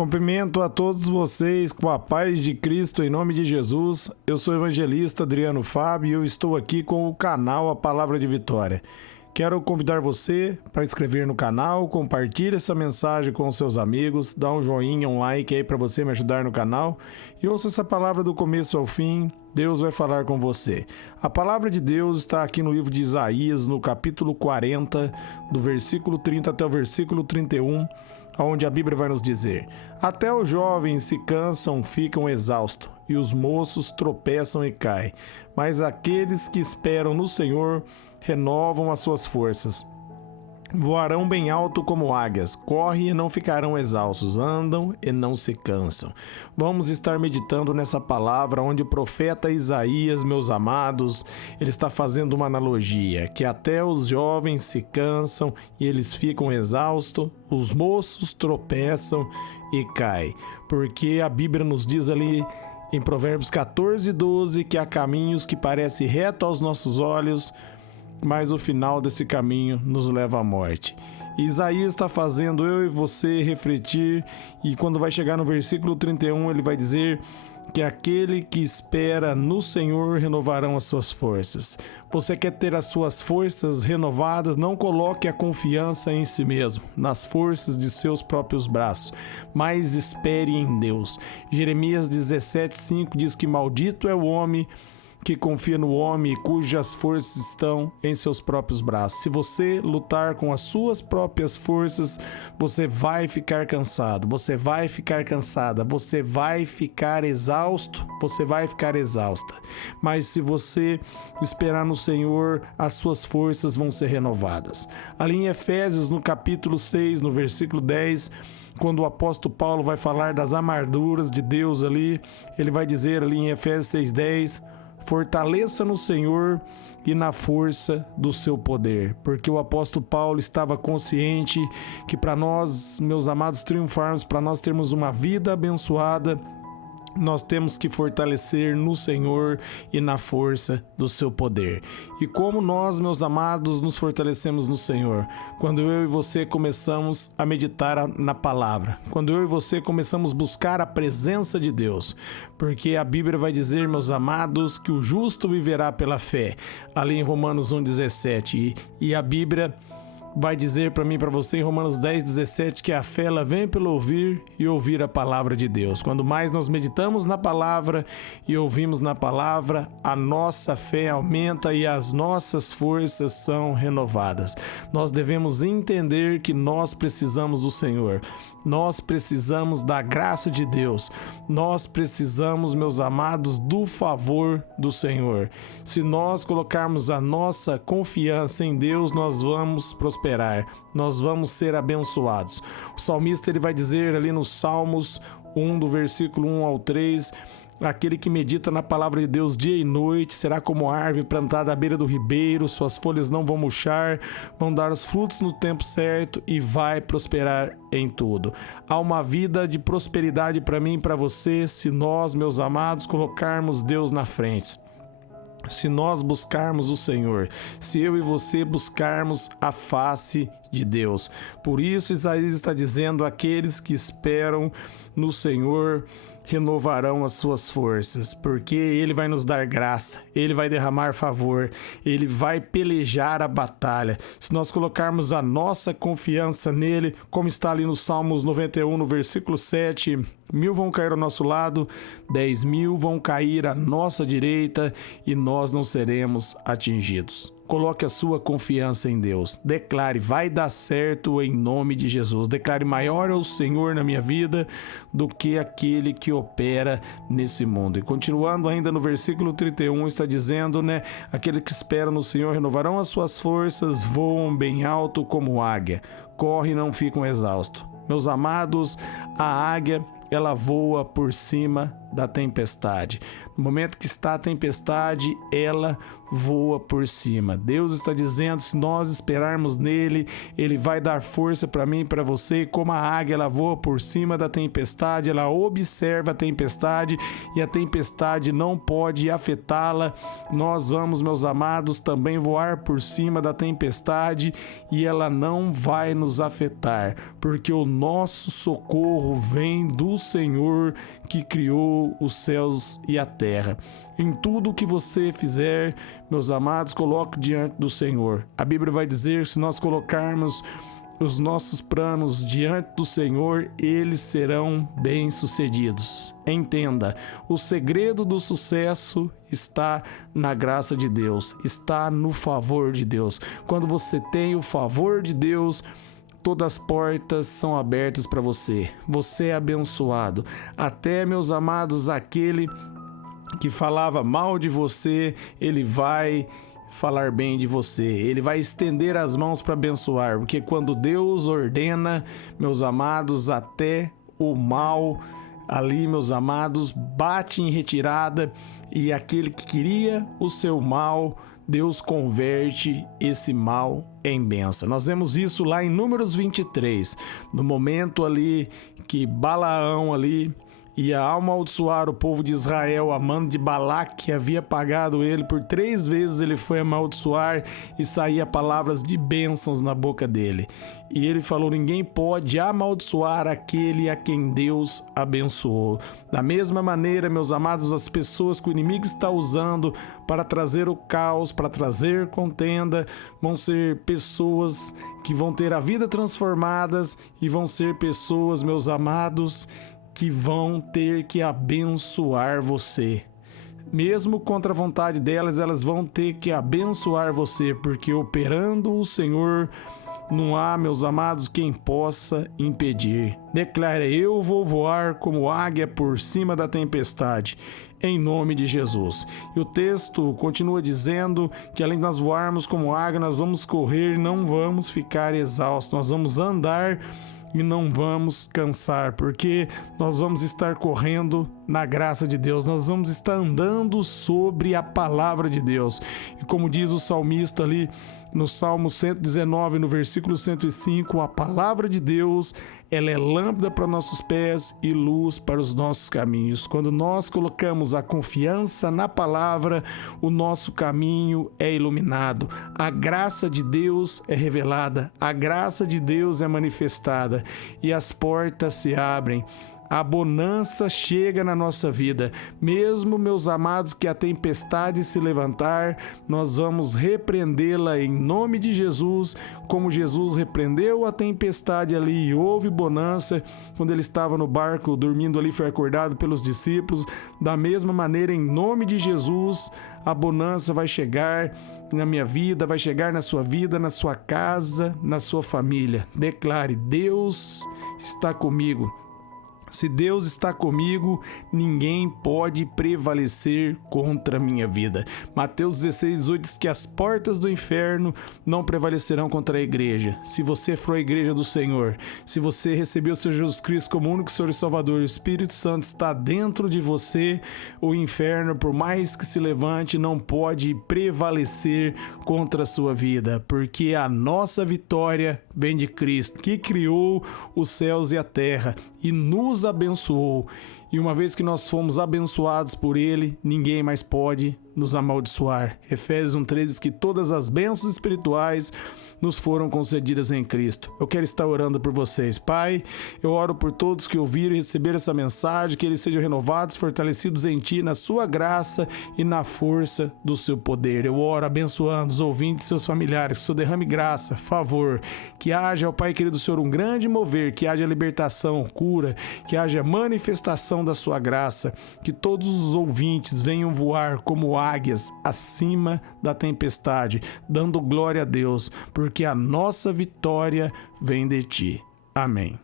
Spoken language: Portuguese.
Cumprimento a todos vocês com a paz de Cristo em nome de Jesus. Eu sou o evangelista Adriano Fábio e eu estou aqui com o canal A Palavra de Vitória. Quero convidar você para inscrever no canal, compartilhe essa mensagem com seus amigos, dá um joinha, um like aí para você me ajudar no canal e ouça essa palavra do começo ao fim. Deus vai falar com você. A palavra de Deus está aqui no livro de Isaías, no capítulo 40, do versículo 30 até o versículo 31, onde a Bíblia vai nos dizer: até os jovens se cansam, ficam exaustos, e os moços tropeçam e caem. Mas aqueles que esperam no Senhor renovam as suas forças. Voarão bem alto como águias, correm e não ficarão exaustos, andam e não se cansam. Vamos estar meditando nessa palavra onde o profeta Isaías, meus amados, ele está fazendo uma analogia, que até os jovens se cansam e eles ficam exaustos, os moços tropeçam e caem. Porque a Bíblia nos diz ali em Provérbios 14:12 que há caminhos que parecem retos aos nossos olhos, mas o final desse caminho nos leva à morte. Isaías está fazendo eu e você refletir, e quando vai chegar no versículo 31, ele vai dizer que aquele que espera no Senhor renovarão as suas forças. Você quer ter as suas forças renovadas? Não coloque a confiança em si mesmo, nas forças de seus próprios braços, mas espere em Deus. Jeremias 17:5 diz que maldito é o homem que confia no homem e cujas forças estão em seus próprios braços. Se você lutar com as suas próprias forças, você vai ficar cansado, você vai ficar cansada, você vai ficar exausto, você vai ficar exausta. Mas se você esperar no Senhor, as suas forças vão ser renovadas. Ali em Efésios, no capítulo 6, no versículo 10, quando o apóstolo Paulo vai falar das amarguras de Deus ali, ele vai dizer ali em Efésios 6:10: fortaleça no Senhor e na força do seu poder. Porque o apóstolo Paulo estava consciente que para nós, meus amados, triunfarmos, para nós termos uma vida abençoada, nós temos que fortalecer no Senhor e na força do seu poder. E como nós, meus amados, nos fortalecemos no Senhor? Quando eu e você começamos a meditar na palavra, quando eu e você começamos a buscar a presença de Deus, porque a Bíblia vai dizer, meus amados, que o justo viverá pela fé, ali em Romanos 1:17, e a Bíblia vai dizer para mim e para você em Romanos 10:17 que a fé ela vem pelo ouvir e ouvir a palavra de Deus. Quando mais nós meditamos na palavra e ouvimos na palavra, a nossa fé aumenta e as nossas forças são renovadas. Nós devemos entender que nós precisamos do Senhor. Nós precisamos da graça de Deus. Nós precisamos, meus amados, do favor do Senhor. Se nós colocarmos a nossa confiança em Deus, nós vamos prosperar. Nós vamos ser abençoados. O salmista ele vai dizer ali nos Salmos 1, do versículo 1 ao 3... aquele que medita na palavra de Deus dia e noite será como árvore plantada à beira do ribeiro, suas folhas não vão murchar, vão dar os frutos no tempo certo e vai prosperar em tudo. Há uma vida de prosperidade para mim e para você se nós, meus amados, colocarmos Deus na frente. Se nós buscarmos o Senhor, se eu e você buscarmos a face de Deus. Por isso Isaías está dizendo: aqueles que esperam no Senhor renovarão as suas forças, porque Ele vai nos dar graça, Ele vai derramar favor, Ele vai pelejar a batalha. Se nós colocarmos a nossa confiança nele, como está ali no Salmos 91, no versículo 7, 1.000 vão cair ao nosso lado, 10.000 vão cair à nossa direita e nós não seremos atingidos. Coloque a sua confiança em Deus. Declare, vai dar certo em nome de Jesus. Declare, maior é o Senhor na minha vida do que aquele que opera nesse mundo. E continuando ainda no versículo 31, está dizendo, aquele que espera no Senhor renovarão as suas forças, voam bem alto como águia, correm e não ficam exaustos. Meus amados, a águia ela voa por cima da tempestade. No momento que está a tempestade, ela voa por cima. Deus está dizendo, se nós esperarmos nele, ele vai dar força para mim e para você. Como a águia, ela voa por cima da tempestade, ela observa a tempestade e a tempestade não pode afetá-la. Nós vamos, meus amados, também voar por cima da tempestade e ela não vai nos afetar, porque o nosso socorro vem do Senhor que criou os céus e a terra. Em tudo que você fizer, meus amados, coloque diante do Senhor. A Bíblia vai dizer, se nós colocarmos os nossos planos diante do Senhor, eles serão bem-sucedidos. Entenda, o segredo do sucesso está na graça de Deus, está no favor de Deus. Quando você tem o favor de Deus, todas as portas são abertas para você. Você é abençoado. Até, meus amados, aquele que falava mal de você, ele vai falar bem de você. Ele vai estender as mãos para abençoar, porque quando Deus ordena, meus amados, até o mal ali, meus amados, bate em retirada, e aquele que queria o seu mal, Deus converte esse mal em bênção. Nós vemos isso lá em Números 23, no momento ali que Balaão ali ia amaldiçoar o povo de Israel, a mando de Balaque, que havia pagado ele por 3 vezes, ele foi amaldiçoar e saía palavras de bênçãos na boca dele. E ele falou, ninguém pode amaldiçoar aquele a quem Deus abençoou. Da mesma maneira, meus amados, as pessoas que o inimigo está usando para trazer o caos, para trazer contenda, vão ser pessoas que vão ter a vida transformadas e vão ser pessoas, meus amados, que vão ter que abençoar você. Mesmo contra a vontade delas, elas vão ter que abençoar você, porque operando o Senhor, não há, meus amados, quem possa impedir. Declara, eu vou voar como águia por cima da tempestade, em nome de Jesus. E o texto continua dizendo que além de nós voarmos como águia, nós vamos correr e não vamos ficar exaustos, nós vamos andar e não vamos cansar, porque nós vamos estar correndo na graça de Deus, nós vamos estar andando sobre a palavra de Deus. E como diz o salmista ali no Salmo 119, no versículo 105, a palavra de Deus, ela é lâmpada para nossos pés e luz para os nossos caminhos. Quando nós colocamos a confiança na palavra, o nosso caminho é iluminado. A graça de Deus é revelada, a graça de Deus é manifestada e as portas se abrem. A bonança chega na nossa vida. Mesmo, meus amados, que a tempestade se levantar, nós vamos repreendê-la em nome de Jesus, como Jesus repreendeu a tempestade ali e houve bonança quando ele estava no barco dormindo ali, foi acordado pelos discípulos. Da mesma maneira, em nome de Jesus, a bonança vai chegar na minha vida, vai chegar na sua vida, na sua casa, na sua família. Declare, Deus está comigo. Se Deus está comigo, ninguém pode prevalecer contra a minha vida. Mateus 16:8 diz que as portas do inferno não prevalecerão contra a igreja. Se você for a igreja do Senhor, se você recebeu o Senhor Jesus Cristo como único Senhor e Salvador, o Espírito Santo está dentro de você, o inferno, por mais que se levante, não pode prevalecer contra a sua vida, porque a nossa vitória vem de Cristo, que criou os céus e a terra e nos abençoou. E uma vez que nós fomos abençoados por Ele, ninguém mais pode nos amaldiçoar. Efésios 1:13 diz que todas as bênçãos espirituais nos foram concedidas em Cristo. Eu quero estar orando por vocês. Pai, eu oro por todos que ouviram e receberam essa mensagem, que eles sejam renovados, fortalecidos em Ti, na Sua graça e na força do Seu poder. Eu oro abençoando os ouvintes e seus familiares, que o Senhor derrame graça, favor, que haja, ó Pai querido Senhor, um grande mover, que haja libertação, cura, que haja manifestação da Sua graça, que todos os ouvintes venham voar como águias acima da tempestade, dando glória a Deus, porque a nossa vitória vem de Ti. Amém.